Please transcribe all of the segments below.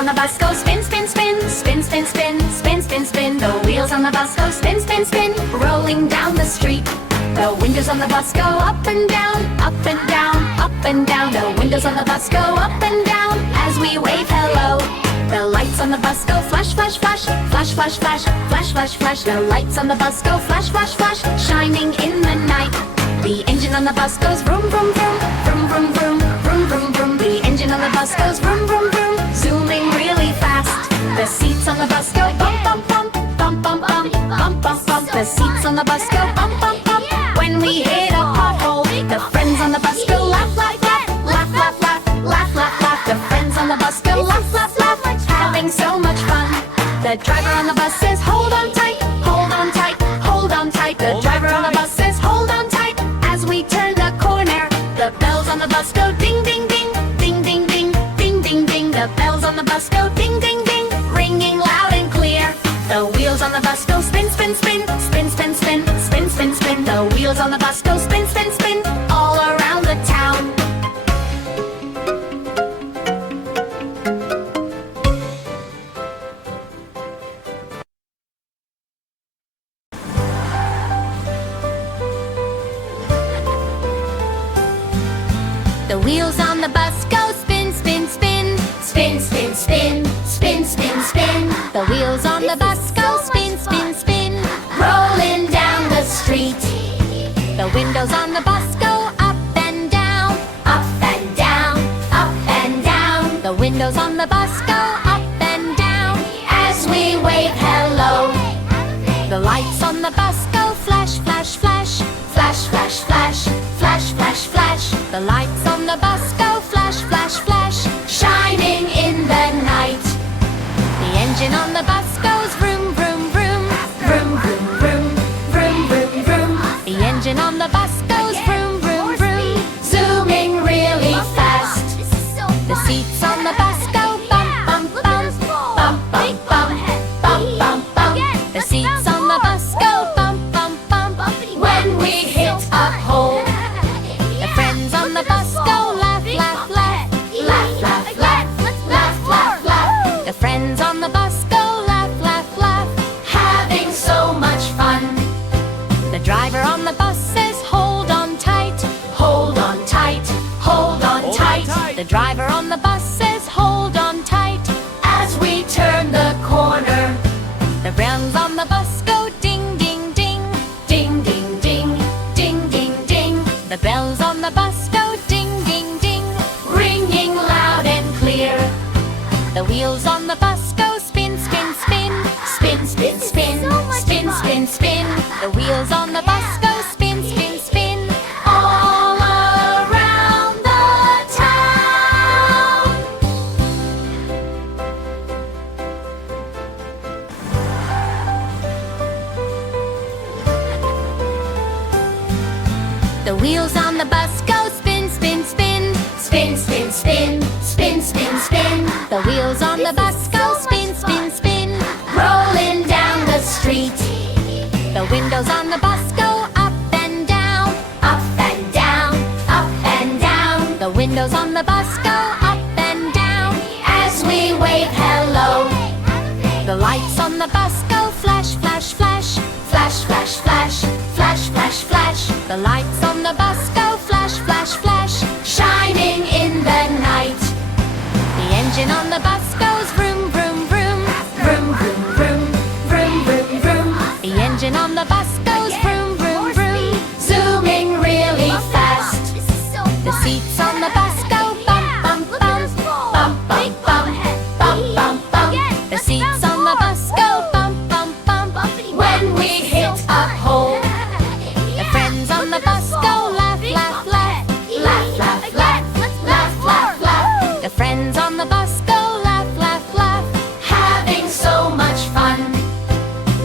on the bus go spin, spin, spin, spin, spin, spin, spin, spin, spin. The wheels on the bus go spin, spin, spin, rolling down the street. The windows on the bus go up and down, up and down, up and down. The windows on the bus go up and down as we wave hello. The lights on the bus go flash, flash, flash, flash, flash, flash, flash, flash, flash. The lights on the bus go flash, flash, flash, shining in the night. The engine on the bus goes vroom, vroom, vroom, vroom, vroom, vroom, vroom, vroom, vroom. The engine on the bus goes vroom, vroom, vroom, zooming really fast. The seats on the bus go bump, bump, bump, bump, bump, bump, bump, bump, bump. The seats on the bus go bump, bump, bump. When we hit a pothole, the friends on the bus go laugh, laugh, laugh, laugh, laugh, laugh, laugh, laugh, laugh. The friends on the bus go laugh, laugh, laugh, having so much fun. The driver on the bus says hold on tight, hold on tight, hold on tight. The driver on the bus says hold on tight as we turn the corner. The bells on the bus go ding, ding, ding, ding, ding, ding, ding, ding, ding. The bells on the bus go ding, ding, ding, ringing loud and clear. The wheels on the bus go spin, spin, spin, spin, spin, spin, spin, spin, spin. The wheels on the bus go spin, spin, spin, all around the town. The wheels on the bus go spin, spin, spin, spin, spin, spin, spin, spin, spin. The wheels on the bus go spin, spin, spin, rolling down the street. The windows on the bus go up and down, up and down, up and down. The windows on the bus go up and down as we wave hello. The lights on the bus go flash, flash, flash, flash, flash, flash, flash, flash, flash. The lights on the bus go flash, flash, flash, shining in the night. The engine on the bus goes vroom, vroom, vroom, vroom, vroom, vroom, vroom, vroom, vroom. The engine on the bus goes vroom, vroom, vroom, zooming really fast. The seats on the bus go bump, bump, bump, bump, bump, bump, bump, bump, bump. The seats on the bus go bump, bump, bump when we hit a hole. The friends on the bus go laugh, laugh, laugh, laugh, laugh, laugh, laugh, laugh, laugh. The friends on the bus go laugh, laugh, laugh, having so much fun. The driver on the bus says hold on tight, hold on tight, hold on tight. The driver on the bus says hold on tight as we turn the corner. The bells on the bus go ding, ding, ding, ding, ding, ding, ding, ding, ding. The bells on the bus go ding, ding, ding, ringing loud and clear. The wheels on the bus go spin, spin, spin, spin, spin, spin, spin, spin, spin. The wheels on the bus go spin, spin, spin, all around the town. The wheels on the bus go spin, spin, spin, spin, spin, spin, spin, spin, spin. The wheels on the bus go spin, spin, spin, rolling down the street. The windows on the bus go up and down, up and down, up and down. The windows on the bus go up and down as we wave hello. The lights on the bus go flash, flash, flash, flash, flash, flash, flash, flash, flash. The lights on the bus go flash, flash, flash, shining in the night. The engine on the bus goes vroom, vroom, vroom, vroom, vroom, vroom, vroom, vroom, vroom. The engine on the bus goes vroom, vroom, vroom, zooming really fast. The seats on the bus go bump, bump, bump, bump, bump, bump, bump, bump, bump. The seats on the bus go bump, bump, bump when we hit a hole. The friends on the bus go laugh, laugh, laugh, laugh, laugh, laugh, laugh, laugh, laugh. The friends on the bus go laugh, laugh, laugh, having so much fun.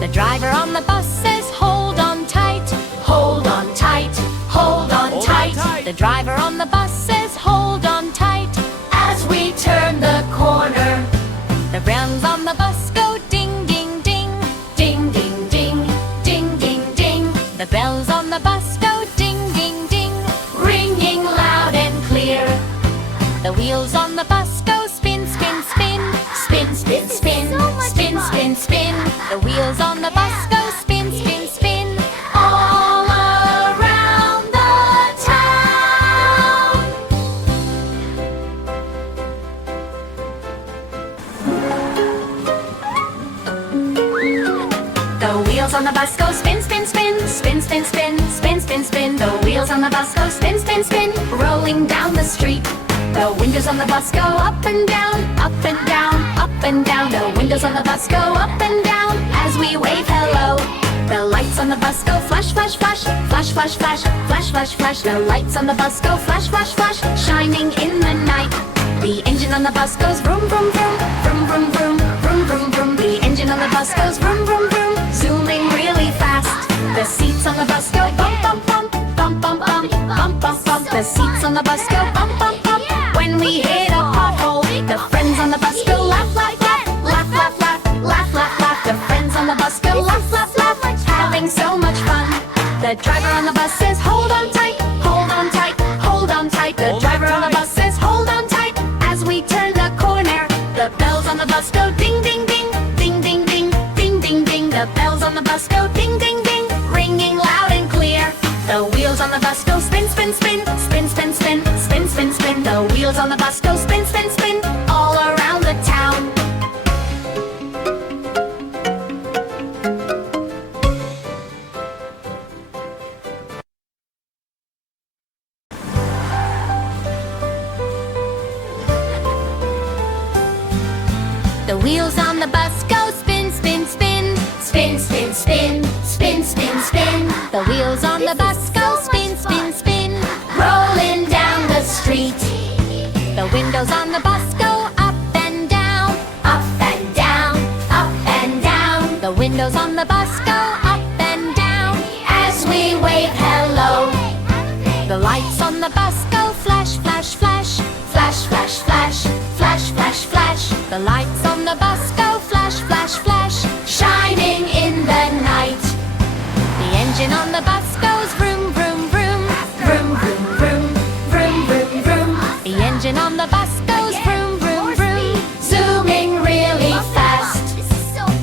The driver on the bus says hold on tight, hold on tight, hold on tight. The driver on the bus says hold on tight as we turn the corner. The bells on the bus go ding, ding, ding, ding, ding, ding, ding, ding, ding. The bells on the bus go ding, ding, ding, ringing loud and clear. The wheels on the bus go spin, spin, spin, spin. on the bus go spin, spin, spin, spin, spin, spin, spin, spin, spin. The wheels on the bus go spin, spin, spin, rolling down the street. The windows on the bus go up and down, up and down, up and down. The windows on the bus go up and down as we wave hello. The lights on the bus go flash, flash, flash, flash, flash, flash, flash, flash, flash. The lights on the bus go flash, flash, flash, shining in the night. The engine on the bus goes vroom, vroom, vroom, vroom, vroom, vroom, vroom, vroom, vroom. The engine on the bus goes vroom, vroom, vroom, zooming really fast. The seats on the bus go bump, bump, bump, bump, bump, bump, bump, bump, bump. The seats on the bus go bump, bump, bump. When we hit a pothole, the friends on the bus go laugh, laugh, laugh, laugh, laugh, laugh, laugh, laugh, laugh. The friends on the bus go laugh, laugh, laugh, having so much fun. The driver on the bus says hold on tight, hold on tight, hold on tight. The driver on the bus says hold on tight as we turn the corner. The bells on the bus go ding, ding, ding, ding, ding, ding, ding, ding, ding. The bells on the bus go ding, ding, ding, ringing loud and clear. The wheels on the bus go spin, spin, spin, spin, spin, spin, spin, spin, spin. The wheels on the bus go spin, spin, spin, all around the town. The wheels on the bus go spin, spin, spin, spin, spin, spin, spin, spin, spin. The wheels on the bus go spin, spin, spin, rolling down the street. The windows on the bus go up and down, up and down, up and down. The windows on the bus go up and down as we wave hello. The lights on the bus go flash, flash, flash, flash, flash, flash, flash, flash, flash. The lights on the bus go flash, flash, flash, shining in the night. The engine on the bus goes vroom, vroom, vroom, vroom, vroom, vroom, vroom, vroom, vroom. The engine on the bus goes vroom, vroom, vroom, zooming really fast.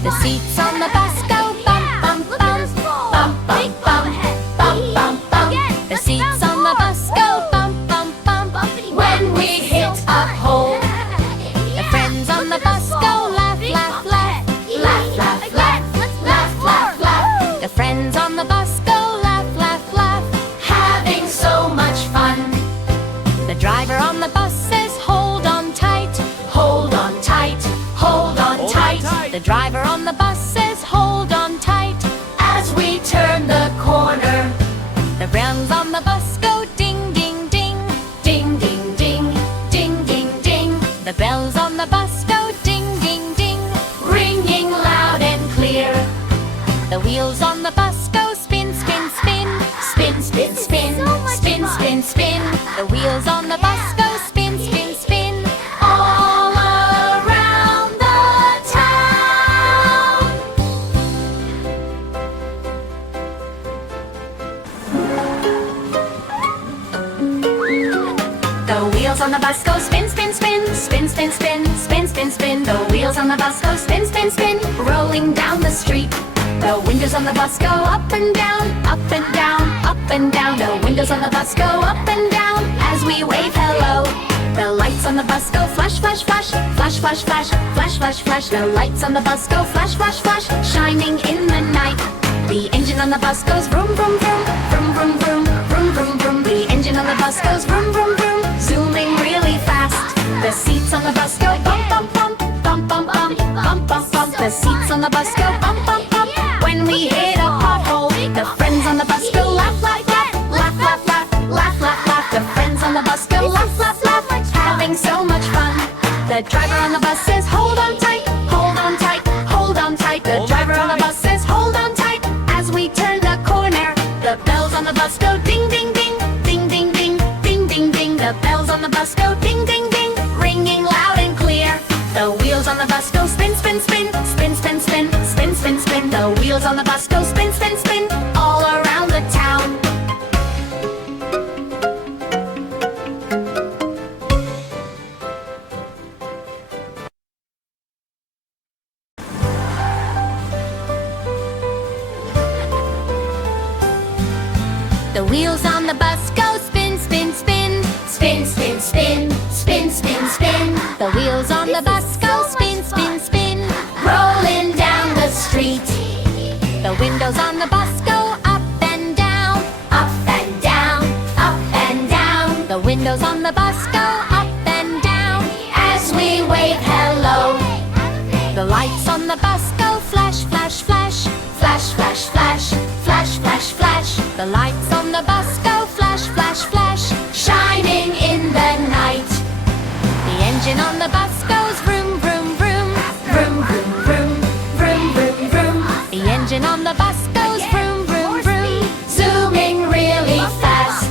The seats on the bus go bump, bump, bump, bump, bump, bump, bump, bump, bump. The seats on the bus go bump, bump, bump when we hit a hole. The friends on the bus go laugh, laugh, laugh, laugh, laugh, laugh, laugh, laugh, laugh. The friends on the bus go laugh, laugh, laugh, having so much fun. The driver on the bus says hold on tight, hold on tight, hold on tight. The driver on the bus says hold on tight as we turn the corner. The bells on the bus go ding, ding, ding, ding, ding, ding, ding, ding, ding. The bells on the bus go ding, ding, ding, ringing loud and clear. The wheels on the bus go spin, spin, spin, spin, spin, spin, spin, spin, spin. The wheels on the bus go spin, spin, spin, all around the town. The wheels on the bus go spin, spin, spin, spin, spin, spin, spin, spin, spin. The wheels on the bus go spin, spin, spin, rolling down the street. The windows on the bus go up and down, up and down, up and down. The windows on the bus go up and down as we wave hello. The lights on the bus go flash, flash, flash, flash, flash, flash, flash, flash, flash. The lights on the bus go flash, flash, flash, shining in the night. The engine on the bus goes vroom, vroom, vroom, vroom, vroom, vroom, vroom, vroom, vroom. The engine on the bus goes vroom, vroom, vroom, zooming really fast. The seats on the bus go bump, bump, bump, bump, bump, bump, bump, bump, bump. The seats on the bus go bump, bump, bump. When we hit a pothole, the friends on the bus go laugh, laugh, laugh, laugh, laugh, laugh, laugh, laugh, laugh. The friends on the bus go laugh, laugh, laugh, having so much fun. The driver on the bus says hold on tight, hold on tight, hold on tight. The driver on the bus says hold on tight as we turn the corner. The bells on the bus go ding, ding, ding, ding, ding, ding, ding, ding, ding. The bells on the bus go ding, ding, ding, ringing loud and clear. The wheels on the bus go spin, spin, spin, spin, spin, spin, spin, spin, spin. The wheels on the bus go spin, spin, spin, all around the town. The wheels on the bus go spin, spin, spin, spin, spin, spin, spin, spin, spin. The wheels on the bus go spin, spin, spin, rolling down the street. The windows windows on the bus go up and down as we wave hello. The lights on the bus go flash, flash, flash, flash, flash, flash, flash, flash, flash. The lights on the bus go flash, flash, flash, shining in the night. The engine on the bus goes vroom, vroom, vroom, vroom, vroom, vroom, vroom, vroom, vroom. The engine on the bus goes vroom, vroom, vroom, zooming really fast.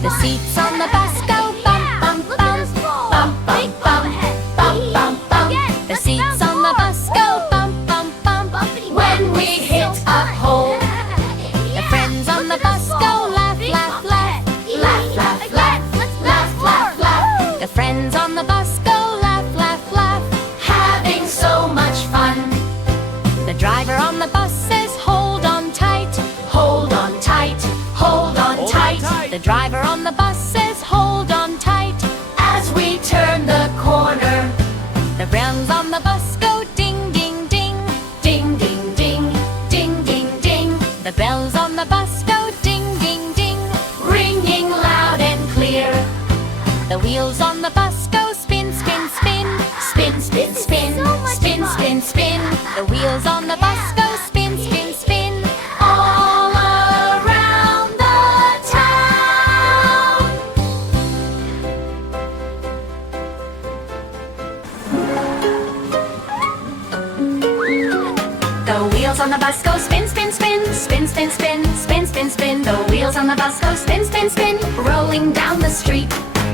The seats on the bus go bump, bump, bump, bump, bump, bump, bump, bump, bump. The seats on the bus go bump, bump, bump when we hit a hole. The friends on the bus go laugh, laugh, laugh, laugh, laugh, laugh, laugh, laugh, laugh. The friends on the bus go laugh, laugh, laugh, having so much fun. The driver on the bus says hold on tight, hold on tight, hold on tight. The driver on the bus says hold on tight as we turn the corner. The bells on the bus go ding, ding, ding, ding, ding, ding, ding, ding, ding. The bells on the bus go ding, ding, ding, ringing loud and clear. The wheels on the bus go spin, spin, spin, spin, spin, spin, spin, spin, spin. The wheels on the bus go spin, spin, spin, all around the town. The wheels on the bus go spin, spin, spin, spin, spin, spin, spin, spin, spin. The wheels on the bus go spin, spin, spin, rolling down the street.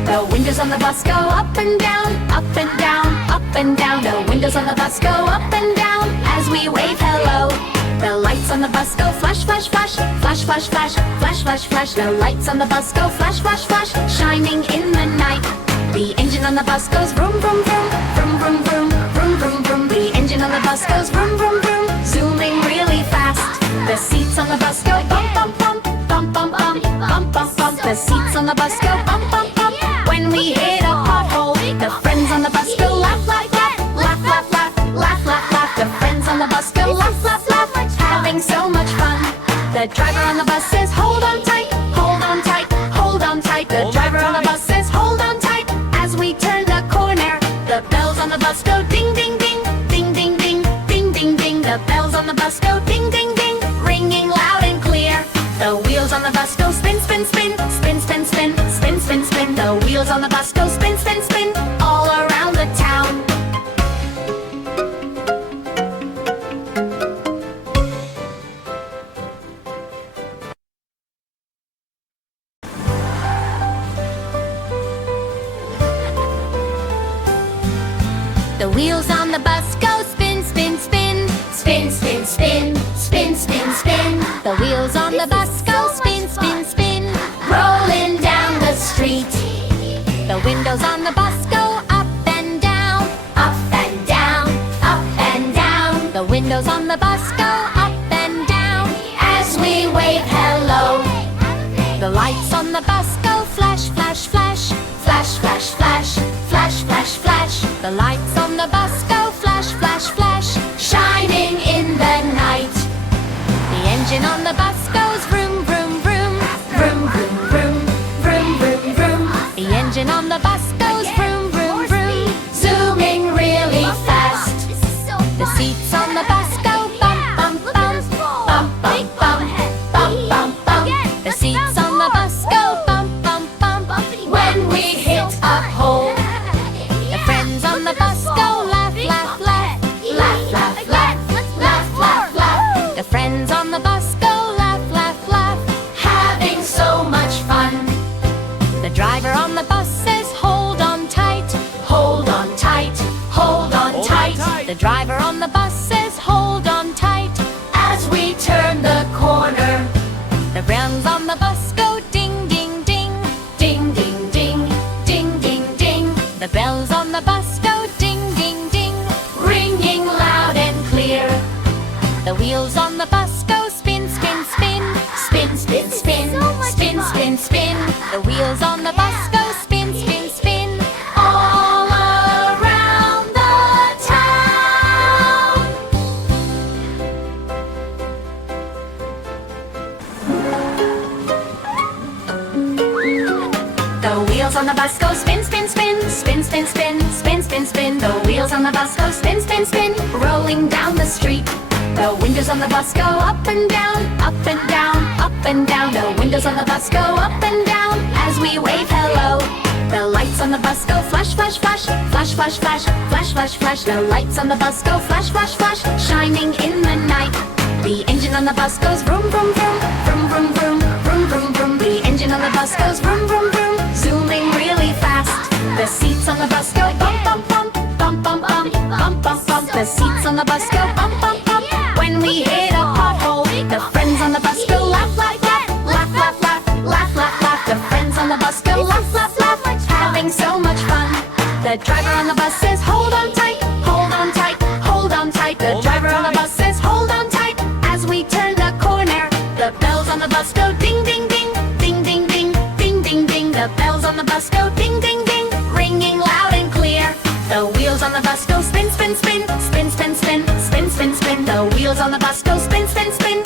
The windows on the bus go up and down, up and down, up and down. The windows on the bus go up and down as we wave hello. The lights on the bus go flash, flash, flash, flash, flash, flash, flash, flash, flash. The lights on the bus go flash, flash, flash, shining in the night. The engine on the bus goes vroom, vroom, vroom, vroom, vroom, vroom, vroom, vroom, vroom. The engine on the bus goes vroom, vroom, vroom, zooming really fast. The seats on the bus go bump, bump, bump, bump, bump, bump, bump, bump, bump. The seats on the bus go bump, bump, bump when we hit a pothole. The friends on the bus go laugh, laugh, laugh, laugh, laugh, laugh, laugh, laugh, laugh. The friends on the bus go laugh, laugh, laugh, having so much fun. The driver on the bus says hold on tight, hold on tight, hold on tight. The driver on the bus says hold on tight as we turn the corner. The bells on the bus go ding, ding, ding, ding, ding, ding, ding, ding, ding. The bells on the bus go ding, ding, ding, ringing loud and clear. The wheels on the bus go spin, spin, spin, spin, spin, spin, spin, spin, spin. The wheels on the bus go spin, spin, spin, all around the town. The wheels on the bus go spin, spin, spin, spin, spin, spin, spin, spin, spin. The wheels on the bus go spin, spin, spin, rolling down the street. The windows on the bus go up and down, up and down, up and down. The windows on the bus go up and down as we wave hello. The lights on the bus go flash, flash, flash, flash, flash, flash, flash, flash, flash. The lights on the bus go flash, flash, flash, shining in the night. The engine on the bus goes vroom, vroom, vroom, vroom, vroom, vroom, vroom, vroom, vroom. The engine on the bus goes vroom, vroom, vroom, zooming really fast. The seats on the bus go bump, bump, bump, bump, bump, bump, bump, bump, bump. The seats on the bus go bump, bump, bump when we hit a hole. The friends on the bus go laugh, laugh, laugh, laugh, laugh, laugh, laugh, laugh, laugh. The friends on the bus go laugh, laugh, laugh, having so much fun. The driver on the bus says hold on tight, hold on tight, hold on tight. The driver on the bus says hold on tight as we turn the corner. The bells on the bus go ding, ding, ding, ding, ding, ding, ding, ding, ding. The bells on the bus go ding, ding, ding, ringing loud and clear. The wheels on the bus go spin, spin, spin, spin, spin, spin, spin, spin, spin. The wheels on the bus go spin, spin, spin, all around the town. The wheels wheels on the bus go spin, spin, spin, spin, spin, spin, spin, spin, spin. The wheels on the bus go spin, spin, spin, rolling down the street. The windows on the bus go up and down, up and down, up and down. The windows on the bus go up and down as we wave hello. The lights on the bus go flash, flash, flash, flash, flash, flash, flash, flash, flash. The lights on the bus go flash, flash, flash, shining in the night. The engine on the bus goes vroom, vroom, vroom, vroom, vroom, vroom, vroom, vroom, vroom. The engine on the bus goes vroom, vroom, vroom, zooming really fast. The seats on the bus go bump, bump, bump, bump, bump, bump, bump, bump, bump. The seats on the bus go bump, bump, bump. When we hit a pothole, the friends on the bus go laugh, laugh, laugh, laugh, laugh, laugh, laugh, laugh, laugh. The friends on the bus go laugh, laugh, laugh, having so much fun. The driver on the bus says, hold on tight, hold on tight, hold on tight. The driver on the bus says, hold on tight, as we turn the corner. The bells on the bus go ding, ding, ding, ding, ding, ding, ding, ding, ding. The bells on the bus go ding, ding, ding, ringing loud and clear. The wheels on the bus go spin, spin, spin, spin, spin, spin, spin, spin, spin. The wheels on the bus go spin, spin, spin,